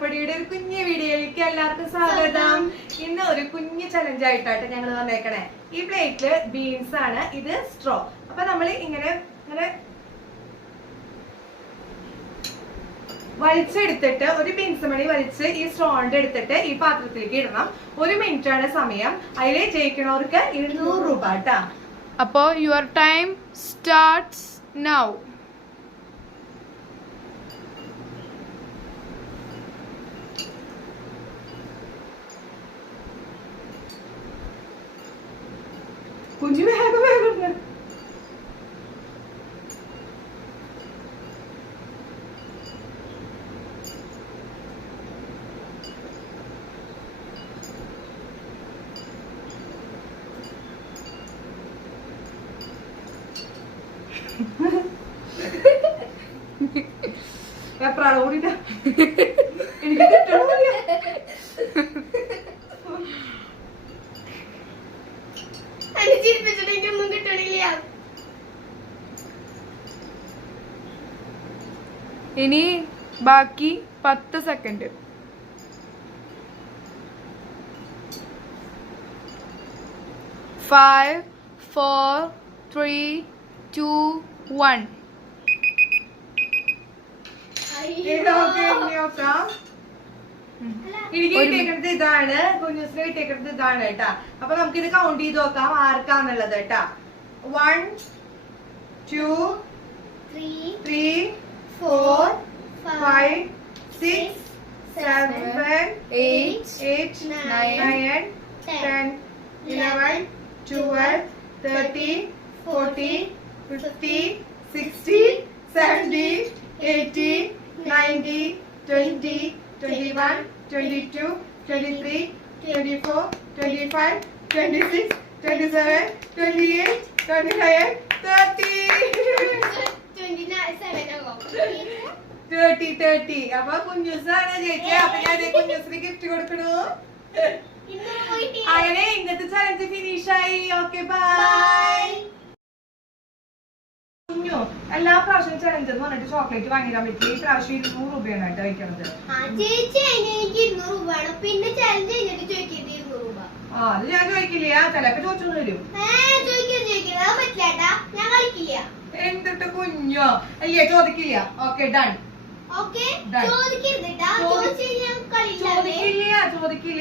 പാറപ്പൊടിയുടെ ഒരു കുഞ്ഞു വീഡിയോയിലേക്ക് എല്ലാവർക്കും സ്വാഗതം. ഇന്ന് ഒരു കുഞ്ഞു ചലഞ്ച് ആയിട്ടാണ് ഞങ്ങൾ വന്നേക്കണേ. ഈ പ്ലേറ്റില് ബീൻസ് ആണ്, ഇത് സ്ട്രോ. അപ്പൊ നമ്മൾ ഇങ്ങനെ ഇങ്ങനെ വലിച്ചെടുത്തിട്ട് ഒരു ബീൻസ് മണി വലിച്ച് ഈ സ്ട്രോണ്ട് എടുത്തിട്ട് ഈ പാത്രത്തിലേക്ക് ഇടണം. 1 മിനിറ്റ് ആണ് സമയം. അതില് ജയിക്കണവർക്ക് 200 രൂപ കേട്ടാ. അപ്പോ യുവർ ടൈം സ്റ്റാർട്ട്സ് നൗ. കുഞ്ഞു വേഗം വേഗം പ്രാണോടില്ല എനിക്ക് കിട്ടണില്ല. ഇനി ബാക്കി 10 സെക്കൻഡ്. 5 4 3 2 1. എനിക്ക് കിട്ടിയേക്കുന്നത് ഇതാണ്, കുഞ്ഞൂസിന് കിട്ടിയേക്കുന്നത് ഇതാണ് കേട്ടാ. അപ്പൊ നമുക്കിത് കൗണ്ട് ചെയ്ത് നോക്കാം ആർക്കാന്നുള്ളത് കേട്ടാ. 1 2 3 4 5 6 7 8 9 10 11 12 13 14 15 16 17 18 19 20 21 22 23 24 25 26 27 28 29 30 30. അപ്പൊ കുഞ്ഞൂസാണ് ജയിച്ചത്. അപ്പൊ ഞാൻ കുഞ്ഞൂസിന് ഗിഫ്റ്റ് കൊടുക്കണു. അങ്ങനെ ഇന്നത്തെ ചലഞ്ച് ഫിനിഷായി. Okay bye. കുഞ്ഞു എല്ലാ പ്രാവശ്യം ചലഞ്ച് എന്ന് പറഞ്ഞിട്ട് ചോക്ലേറ്റ് വാങ്ങിക്കാൻ പറ്റില്ല. ഈ പ്രാവശ്യം 200 രൂപയാണ് കേട്ടോ വയ്ക്കുന്നത്. അത് ഞാൻ ചോദിക്കില്ല, ചിലപ്പോ ചോദിച്ചൊന്നും വരും. എന്തിട്ട് കുഞ്ഞോ അയ്യേ ചോദിക്കില്ല. Okay done. ചോദിക്കില്ല.